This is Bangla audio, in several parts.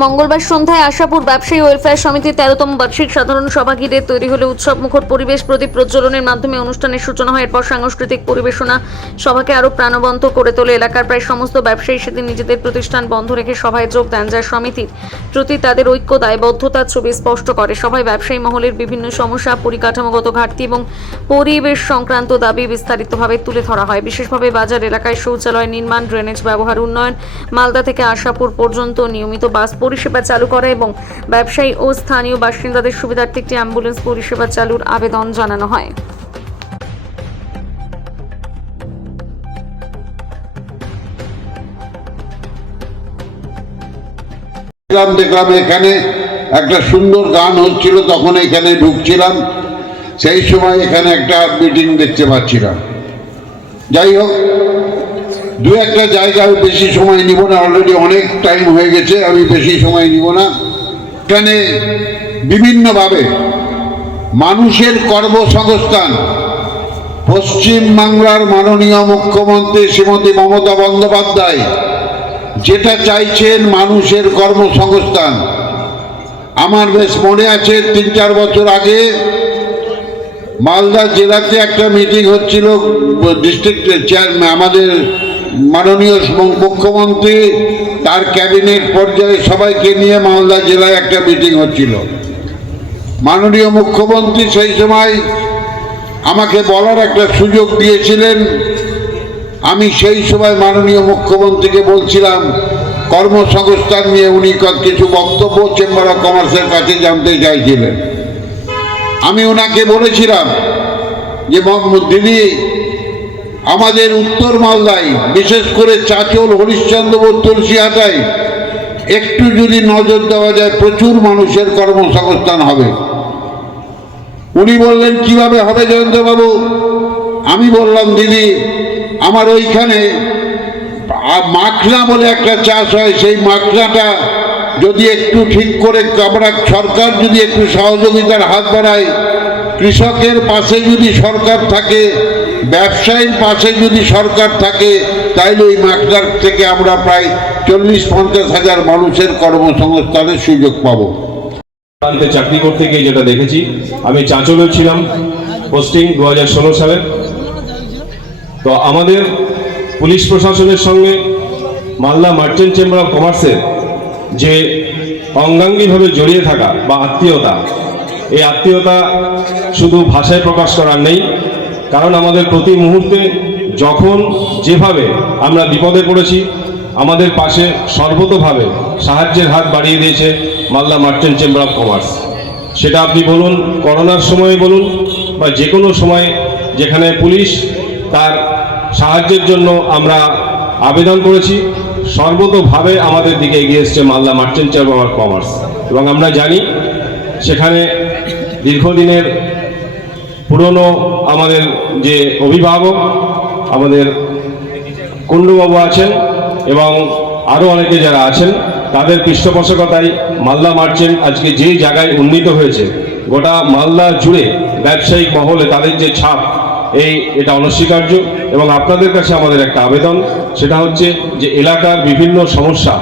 মঙ্গলবার সন্ধ্যায় আশাপুর ব্যবসায়ী ওয়েলফেয়ার সমিতির 13তম বার্ষিক সাধারণ সভা ঘিরে তৈরি হলো উৎসব মুখর পরিবেশ। প্রদীপ প্রজ্বলনের মাধ্যমে অনুষ্ঠানের সূচনা হয়। এরপর সাংস্কৃতিক পরিবেশনা সভাকে আরো প্রাণবন্ত করে তোলে। এলাকার প্রায় সমস্ত ব্যবসায়ী সেদিন নিজেদের প্রতিষ্ঠান বন্ধ রেখে সভায় যোগ দেন, যা সমিতির প্রতি তাদের ঐক্য দায়বদ্ধতার ছবি স্পষ্ট করে। সভায় ব্যবসায়ী মহলের বিভিন্ন সমস্যা, পরিকাঠামোগত ঘাটতি এবং পরিবেশ সংক্রান্ত দাবি বিস্তারিতভাবে তুলে ধরা হয়। বিশেষভাবে বাজার এলাকায় শৌচালয় নির্মাণ, ড্রেনেজ ব্যবহার উন্নয়ন, মালদা থেকে আশাপুর পর্যন্ত নিয়মিত বাস পরিষেবা চালু করা এবং ব্যবসায়ী ও স্থানীয় বাসিন্দাদের সুবিধার্থে একটি অ্যাম্বুলেন্স পরিষেবা চালুর আবেদন জানানো হয়। দেখলাম এখানে একটা সুন্দর গান হচ্ছিল, তখন এখানে ঢুকছিলাম, সেই সময় এখানে একটা মিটিং দেখতে পাচ্ছিলাম। যাই হোক, দু একটা জায়গায় বেশি সময় নিব না, অলরেডি অনেক টাইম হয়ে গেছে, আমি বেশি সময় নিব না। এখানে বিভিন্নভাবে মানুষের কর্মসংস্থান পশ্চিমবাংলার মাননীয় মুখ্যমন্ত্রী শ্রীমতী মমতা বন্দ্যোপাধ্যায় যেটা চাইছেন, মানুষের কর্মসংস্থান। আমার বেশ মনে আছে 3-4 বছর আগে মালদা জেলাতে একটা মিটিং হচ্ছিল, ডিস্ট্রিক্ট চেয়ারম্যান আমাদের মাননীয় মুখ্যমন্ত্রী তার ক্যাবিনেট পর্যায়ে সবাইকে নিয়ে মালদা জেলায় একটা মিটিং হচ্ছিল। মাননীয় মুখ্যমন্ত্রী সেই সময় আমাকে বলার একটা সুযোগ দিয়েছিলেন। আমি সেই সময় মাননীয় মুখ্যমন্ত্রীকে বলছিলাম কর্মসংস্থান নিয়ে, উনি কিছু বক্তব্য চেম্বার অফ কমার্সের কাছে জানতে চাইছিলেন। আমি ওনাকে বলেছিলাম যে দিদি, আমাদের উত্তর মালদায় বিশেষ করে চাঁচল, হরিশ্চন্দ্রপুর, তুলসীহাটায় একটু যদি নজর দেওয়া যায় প্রচুর মানুষের কর্মসংস্থান হবে। উনি বললেন কিভাবে হবে জয়ন্তবাবু? আমি বললাম দিদি, আমার ওইখানে মাখনা বলে একটা চাষ হয়, সেই মাখনাটা যদি একটু ঠিক করে আমরা সরকার যদি একটু সহযোগিতার হাত বাড়ায়, কৃষকের পাশে যদি সরকার থাকে, ব্যবসায়ীর পাশে যদি সরকার থাকে, তাইলে ওই মাখনার থেকে আমরা প্রায় 40-50 হাজার মানুষের কর্মসংস্থানের সুযোগ পাবো। চাকরি করতে গিয়ে যেটা দেখেছি, আমি চাঁচলে ছিলাম, পোস্টিং 2016 সালে। তো আমাদের পুলিশ প্রশাসনের সঙ্গে মালদা মার্চেন্ট চেম্বার অফ কমার্সের যে অঙ্গাঙ্গিভাবে জড়িয়ে থাকা বা আত্মীয়তা, এই আত্মীয়তা শুধু ভাষায় প্রকাশ করার নেই। কারণ আমাদের প্রতি মুহূর্তে যখন যেভাবে আমরা বিপদে পড়েছি, আমাদের পাশে সর্বতোভাবে সাহায্যের হাত বাড়িয়ে দিয়েছে Malda merchant chamber of commerce. সেটা আপনি বলুন করোনার সময়ে বলুন বা যে কোনো সময় যেখানে পুলিশ তার সাহায্যের জন্য আমরা আবেদন করেছি, সর্বতোভাবে আমাদের দিকে এগিয়ে এসছে Malda merchant chamber of commerce. এবং আমরা জানি সেখানে দীর্ঘদিনের পুরনো আমাদের যে অভিভাবক আমাদের কুণ্ডুবাবু আছেন এবং আরও অনেকে যারা আছেন, তাদের পৃষ্ঠপোষকতায় মালদা মার্চেন্ট আজকে যে জায়গায় উন্নীত হয়েছে, গোটা মালদা জুড়ে ব্যবসায়িক মহলে তাদের যে ছাপ, এটা অনস্বীকার্য। এবং আপনাদের কাছে আমাদের একটা আবেদন, সেটা হচ্ছে যে এলাকার বিভিন্ন সমস্যা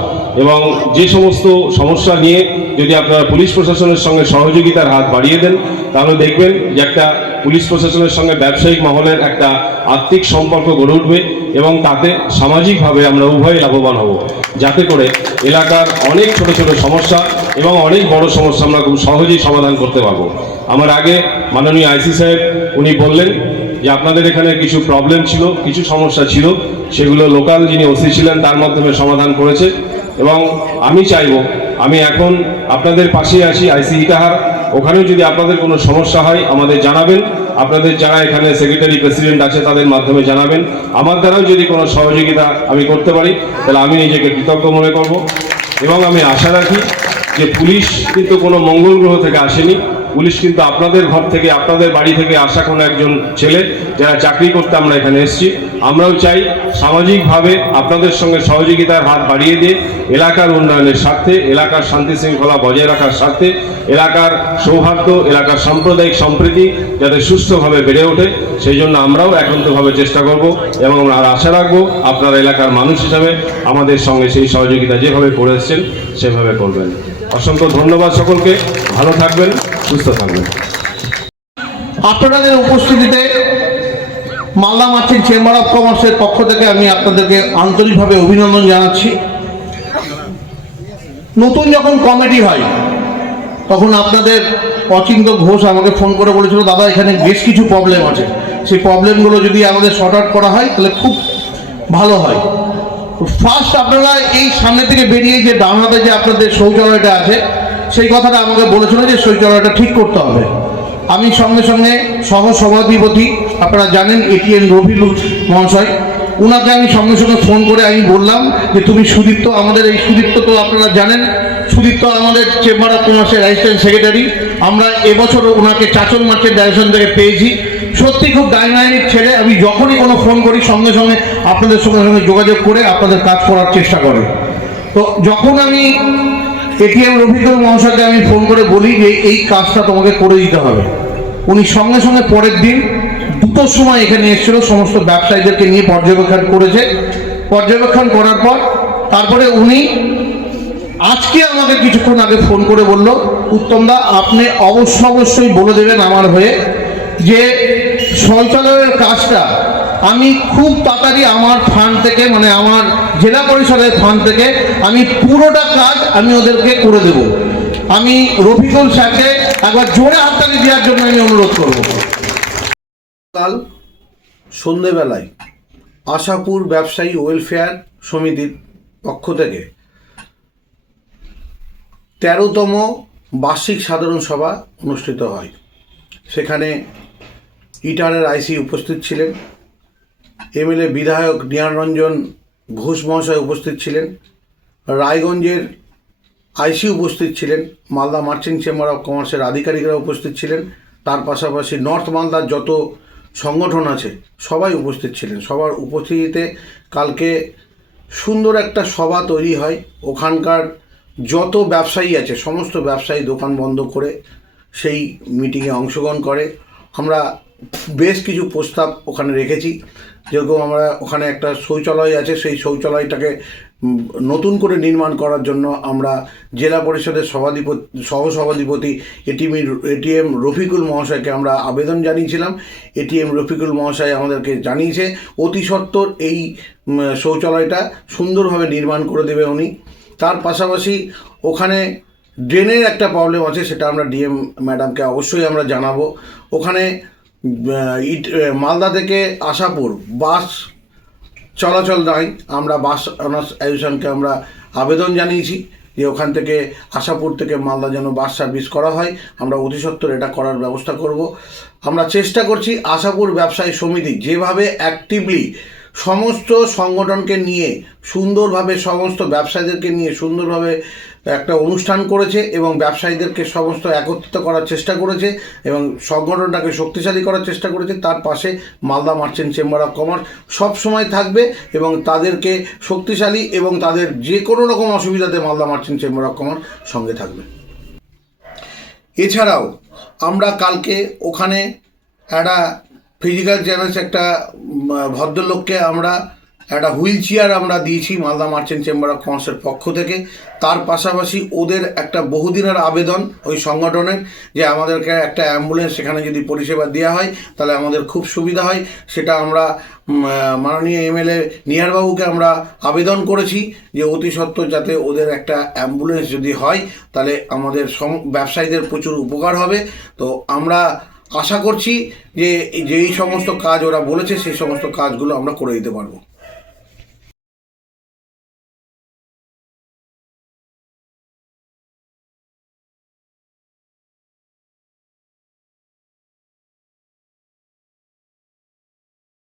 এবং যে সমস্ত সমস্যা নিয়ে যদি আপনারা পুলিশ প্রশাসনের সঙ্গে সহযোগিতার হাত বাড়িয়ে দেন, তাহলে দেখবেন যে একটা পুলিশ প্রশাসনের সঙ্গে ব্যবসায়িক মহলের একটা আত্মিক সম্পর্ক গড়ে উঠবে এবং তাতে সামাজিকভাবে আমরা উভয় লাভবান হব, যাতে করে এলাকার অনেক ছোট ছোট সমস্যা এবং অনেক বড় সমস্যা আমরা খুব সহজেই সমাধান করতে পারবো। আমার আগে মাননীয় আইসি সাহেব উনি বললেন যে আপনাদের এখানে কিছু প্রবলেম ছিল, কিছু সমস্যা ছিল, সেগুলো লোকাল যিনি ওসি ছিলেন তার মাধ্যমে সমাধান করেছে। এবং আমি চাইব, আমি এখন আপনাদের পাশে আছি আইসি ইটাহার, ওখানেও যদি আপনাদের কোনো সমস্যা হয় আমাদের জানাবেন। আপনাদের যারা এখানে সেক্রেটারি প্রেসিডেন্ট আছে তাদের মাধ্যমে জানাবেন। আমার দ্বারাও যদি কোনো সহযোগিতা আমি করতে পারি, তাহলে আমি নিজেকে কৃতজ্ঞ মনে করব। এবং আমি আশা রাখি যে পুলিশ কিন্তু কোনো মঙ্গল গ্রহ থেকে আসেনি, পুলিশ কিন্তু আপনাদের ঘর থেকে, আপনাদের বাড়ি থেকে আসা কোনো একজন ছেলে যারা চাকরি করতে আমরা এখানে এসেছি। আমরাও চাই সামাজিকভাবে আপনাদের সঙ্গে সহযোগিতার হাত বাড়িয়ে দিয়ে এলাকার উন্নয়নের স্বার্থে, এলাকার শান্তি শৃঙ্খলা বজায় রাখার স্বার্থে, এলাকার সৌহার্দ্য, এলাকার সাম্প্রদায়িক সম্প্রীতি যাতে সুষ্ঠুভাবে বেড়ে ওঠে, সেই জন্য আমরাও একান্তভাবে চেষ্টা করব এবং আমরা আশা রাখবো আপনারা এলাকার মানুষ হিসাবে আমাদের সঙ্গে সেই সহযোগিতা যেভাবে করে এসছেন সেভাবে করবেন। অসংখ্য ধন্যবাদ সকলকে, ভালো থাকবেন, সুস্থ থাকবেন। আপনাদের উপস্থিতিতে মালদা মার্চেন্ট চেম্বার অফ কমার্সের পক্ষ থেকে আমি আপনাদেরকে আন্তরিকভাবে অভিনন্দন জানাচ্ছি। নতুন যখন কমিটি হয় তখন আপনাদের অচিন্ত ঘোষ আমাকে ফোন করে বলেছিল, দাদা এখানে বেশ কিছু প্রবলেম আছে, সেই প্রবলেমগুলো যদি আমাদের শর্ট আউট করা হয় তাহলে খুব ভালো হয়। ফার্স্ট আপনারা এই সামনে থেকে বেরিয়ে যে ডান হাতে যে আপনাদের শৌচালয়টা আছে সেই কথাটা আমাকে বলেছিল যে শৌচালয়টা ঠিক করতে হবে। আমি সঙ্গে সঙ্গে সহ সভাধিপতি, আপনারা জানেন এটিএম রফিকুল মহাশয়, ওনাকে আমি সঙ্গে সঙ্গে ফোন করে আমি বললাম যে তুমি সুদীপ্ত, আমাদের এই সুদীপ্ত তো আপনারা জানেন, সুদীপ্ত আমাদের চেম্বার অফ কমার্সের অ্যাসিস্ট্যান্ট সেক্রেটারি। আমরা এবছর ওনাকে চাচল মার্চেন্ট ডাইরেকশন থেকে পেয়েছি। সত্যি খুব ডাইনামিক ছেলে। আমি যখনই কোনো ফোন করি সঙ্গে সঙ্গে আপনাদের সঙ্গে সঙ্গে যোগাযোগ করে আপনাদের কাজ করার চেষ্টা করে। তো যখন আমি এটিএম রফিকুল মহাশয়কে আমি ফোন করে বলি যে এই কাজটা তোমাকে করে দিতে হবে, উনি সঙ্গে সঙ্গে পরের দিন 2টোর সময় এখানে এসেছিল, সমস্ত ব্যবসায়ীদেরকে নিয়ে পর্যবেক্ষণ করেছে। পর্যবেক্ষণ করার পর তারপরে উনি আজকে আমাকে কিছুক্ষণ আগে ফোন করে বলল, উত্তমদা আপনি অবশ্যই বলে দেবেন আমার হয়ে যে শৌচালয়ের কাজটা আমি খুব তাড়াতাড়ি আমার ফান্ড থেকে, মানে আমার জেলা পরিষদের ফান্ড থেকে আমি পুরোটা কাজ আমি ওদেরকে করে দেব। আমি রফিকুল স্যারকে একবার জোরে হাততালি দেওয়ার জন্য আমি অনুরোধ করব। কাল সন্ধেবেলায় আশাপুর ব্যবসায়ী ওয়েলফেয়ার সমিতির পক্ষ থেকে 13তম বার্ষিক সাধারণ সভা অনুষ্ঠিত হয়। সেখানে ইটারের আইসি উপস্থিত ছিলেন, এমএলএ বিধায়ক নিহাররঞ্জন ঘোষ মহাশয় উপস্থিত ছিলেন, রায়গঞ্জের আইসি উপস্থিত ছিলেন, মালদা মার্চেন্ট চেম্বার অফ কমার্সের আধিকারিকরা উপস্থিত ছিলেন, তার পাশাপাশি নর্থ মালদার যত সংগঠন আছে সবাই উপস্থিত ছিলেন। সবার উপস্থিতিতে কালকে সুন্দর একটা সভা তৈরি হয়। ওখানকার যত ব্যবসায়ী আছে সমস্ত ব্যবসায়ী দোকান বন্ধ করে সেই মিটিংয়ে অংশগ্রহণ করে। আমরা বেশ কিছু প্রস্তাব ওখানে রেখেছি, যেরকম আমরা ওখানে একটা শৌচালয় আছে, সেই শৌচালয়টাকে নতুন করে নির্মাণ করার জন্য আমরা জেলা পরিষদের সহসভাধিপতি এটিএম রফিকুল মহাশয়কে আমরা আবেদন জানিয়েছিলাম। এটিএম রফিকুল মহাশয় আমাদেরকে জানিয়েছে অতি সত্বর এই শৌচালয়টা সুন্দরভাবে নির্মাণ করে দেবে উনি। তার পাশাপাশি ওখানে ড্রেনের একটা প্রবলেম আছে, সেটা আমরা ডিএম ম্যাডামকে অবশ্যই আমরা জানাবো। ওখানে মালদা থেকে আশাপুর বাস চলাচল নাই, আমরা বাস অনার্স অ্যাসোসিয়েশনকে আমরা আবেদন জানিয়েছি যে ওখান থেকে আশাপুর থেকে মালদা যেন বাস সার্ভিস করা হয়। আমরা অতি সত্বর এটা করার ব্যবস্থা করব। আমরা চেষ্টা করছি আশাপুর ব্যবসায়ী সমিতি যেভাবে অ্যাক্টিভলি সমস্ত সংগঠনকে নিয়ে সুন্দরভাবে, সমস্ত ব্যবসায়ীদেরকে নিয়ে সুন্দরভাবে একটা অনুষ্ঠান করেছে এবং ব্যবসায়ীদেরকে সমস্ত একত্রিত করার চেষ্টা করেছে এবং সংগঠনটাকে শক্তিশালী করার চেষ্টা করেছে, তার পাশে Malda merchant chamber of commerce সব সময় থাকবে এবং তাদেরকে শক্তিশালী এবং তাদের যে কোনো রকম অসুবিধাতে Malda merchant chamber of commerce সঙ্গে থাকবে। এছাড়াও আমরা কালকে ওখানে একটা ফিজিক্যাল চ্যালেঞ্জ একটা ভদ্রলোককে আমরা একটা হুইল চেয়ার আমরা দিয়েছি মালদা মার্চেন্ট চেম্বার অফ কমার্সের পক্ষ থেকে। তার পাশাপাশি ওদের একটা বহুদিনের আবেদন ওই সংগঠনের যে আমাদেরকে একটা অ্যাম্বুলেন্স সেখানে যদি পরিষেবা দেওয়া হয় তাহলে আমাদের খুব সুবিধা হয়। সেটা আমরা মাননীয় এমএলএ নিহারবাবুকে আমরা আবেদন করেছি যে অতি সত্বর যাতে ওদের একটা অ্যাম্বুলেন্স যদি হয় তাহলে আমাদের ব্যবসায়ীদের প্রচুর উপকার হবে। তো আমরা আশা করছি যে এই সমস্ত কাজ ওরা বলেছে সেই সমস্ত কাজগুলো আমরা করে দিতে পারবো।